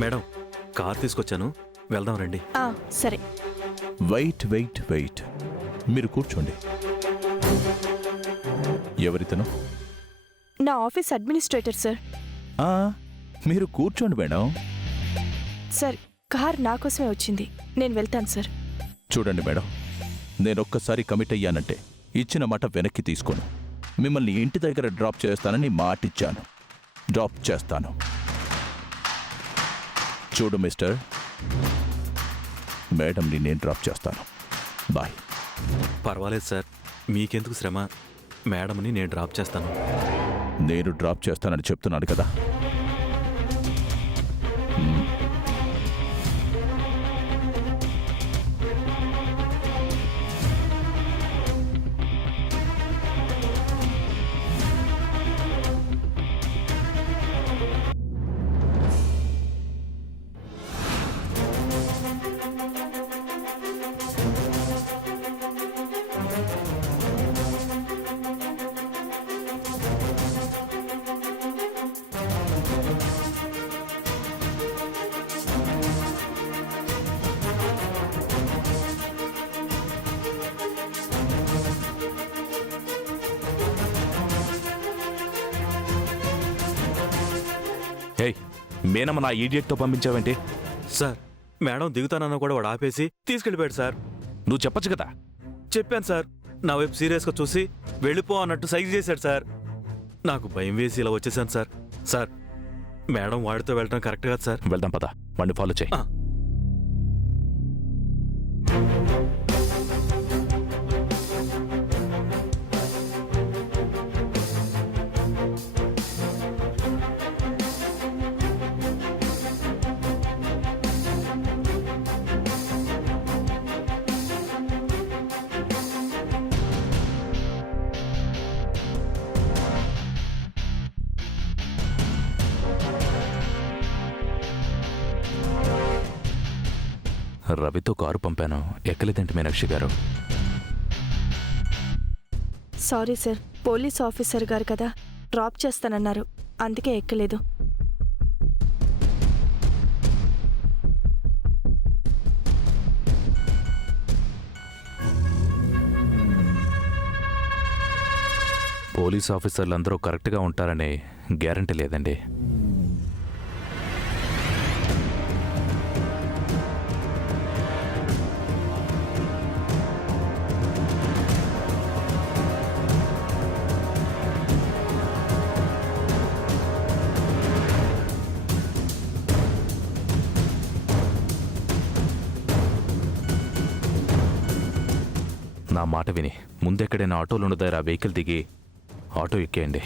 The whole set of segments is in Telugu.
మేడం, కార్ తీసుకొచ్చాను, వెళ్దాం రండి. సరే. వెయిట్ వెయిట్ వెయిట్, మీరు కూర్చోండి. ఎవరితను? నా ఆఫీస్ అడ్మినిస్ట్రేటర్ సార్. మీరు కూర్చోండి మేడం. సార్, కార్ నా కోసమే వచ్చింది, నేను వెళ్తాను సార్. చూడండి మేడం, నేనొక్కసారి కమిట్ అయ్యానంటే ఇచ్చిన మాట వెనక్కి తీసుకోను. మిమ్మల్ని ఇంటి దగ్గర డ్రాప్ చేస్తానని మాటిచ్చాను. డ్రాప్ చేస్తాను. చూడు మిస్టర్, మేడంని నేను డ్రాప్ చేస్తాను. బాయ్. పర్వాలేదు సార్, మీకెందుకు శ్రమ, మేడంని నేను డ్రాప్ చేస్తాను. నేను డ్రాప్ చేస్తానని చెప్తున్నాను కదా. మేనమ్మ నా ఈడియట్తో పంపించావేంటి? సార్, మేడం దిగుతానన్నా కూడా వాడు ఆపేసి తీసుకెళ్ళిపోయాడు సార్. నువ్వు చెప్పచ్చు కదా. చెప్పాను సార్, నా వైపు సీరియస్గా చూసి వెళ్ళిపో అన్నట్టు సైజ్ చేశాడు సార్. నాకు భయం వేసి ఇలా వచ్చేసాను సార్. సార్, మేడం వాడితో వెళ్ళడం కరెక్ట్ కాదు సార్. వెళ్దాం పద, వాడిని ఫాలో చేయి. రవితో కారు పంపాను, ఎక్కలేదంటే మీనాక్షి గారు. సారీ సార్, పోలీస్ ఆఫీసర్ గారు కదా, డ్రాప్ చేస్తానన్నారు, అందుకే ఎక్కలేదు. పోలీస్ ఆఫీసర్లు అందరూ కరెక్ట్గా ఉంటారనే గ్యారంటీ లేదండి. నా మాట విని ముందెక్కడైనా ఆటోలు ఉన్న దగ్గర వెహికల్ దిగి ఆటో ఎక్కేయండి.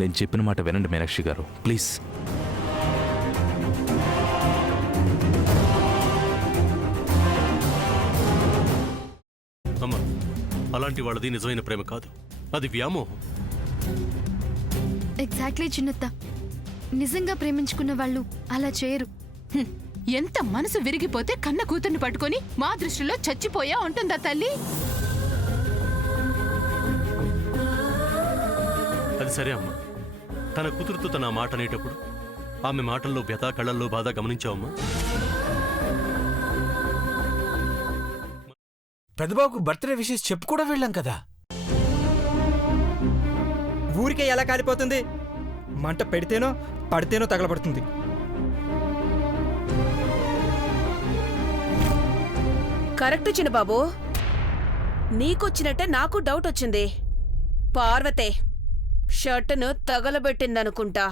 నేను చెప్పిన మాట వినండి మీనాక్షి గారు, ప్లీజ్. అమ్మా, అలాంటి వాళ్ళది నిజమైన ప్రేమ కాదు, అది వ్యామోహం. ఎగ్జాక్ట్లీ చిన్నత్త, నిజంగా ప్రేమించుకున్న వాళ్ళు అలా చేయరు. ఎంత మనసు విరిగిపోతే కన్న కూతుర్ని పట్టుకొని మా దృష్టిలో చచ్చిపోయా ఉంటుందా తల్లి? అది సరే అమ్మా, తన కూతురుతో తన మాట అనేటప్పుడు ఆమె మాటల్లో వ్యథ, కళ్ళల్లో బాధ గమనించావమ్మా? పెద్దబాబుకు బర్త్డే విషెస్ చెప్పు కూడా వెళ్ళాం కదా. ఊరికే ఎలా కాలిపోతుంది? మంట పెడితేనో పడితేనో తగలబడుతుంది. కరెక్ట్ చిన్నబాబు, నీకొచ్చినట్టే నాకు డౌట్ వచ్చింది. పార్వతే షర్టును తగలబెట్టిందనుకుంటా.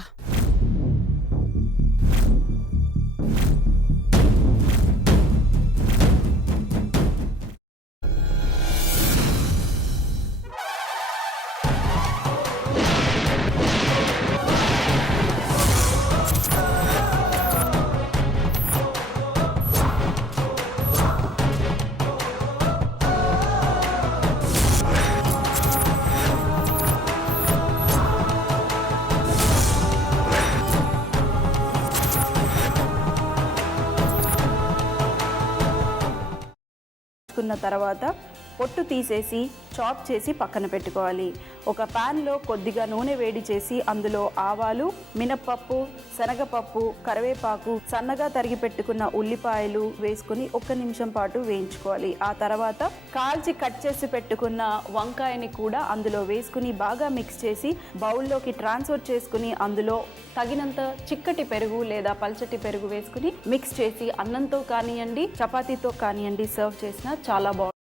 వేయించుకున్న తర్వాత పొట్టు తీసేసి చాప్ చేసి పక్కన పెట్టుకోవాలి. ఒక ప్యాన్లో కొద్దిగా నూనె వేడి చేసి అందులో ఆవాలు, మినప్పప్పు, శనగపప్పు, కరివేపాకు, సన్నగా తరిగి పెట్టుకున్న ఉల్లిపాయలు వేసుకుని 1 నిమిషం పాటు వేయించుకోవాలి. ఆ తర్వాత కాల్చి కట్ చేసి పెట్టుకున్న వంకాయని కూడా అందులో వేసుకుని బాగా మిక్స్ చేసి బౌల్లోకి ట్రాన్స్ఫర్ చేసుకుని అందులో తగినంత చిక్కటి పెరుగు లేదా పల్చటి పెరుగు వేసుకుని మిక్స్ చేసి అన్నంతో కానివ్వండి, చపాతీతో కానివ్వండి సర్వ్ చేసినా చాలా బాగుంటుంది.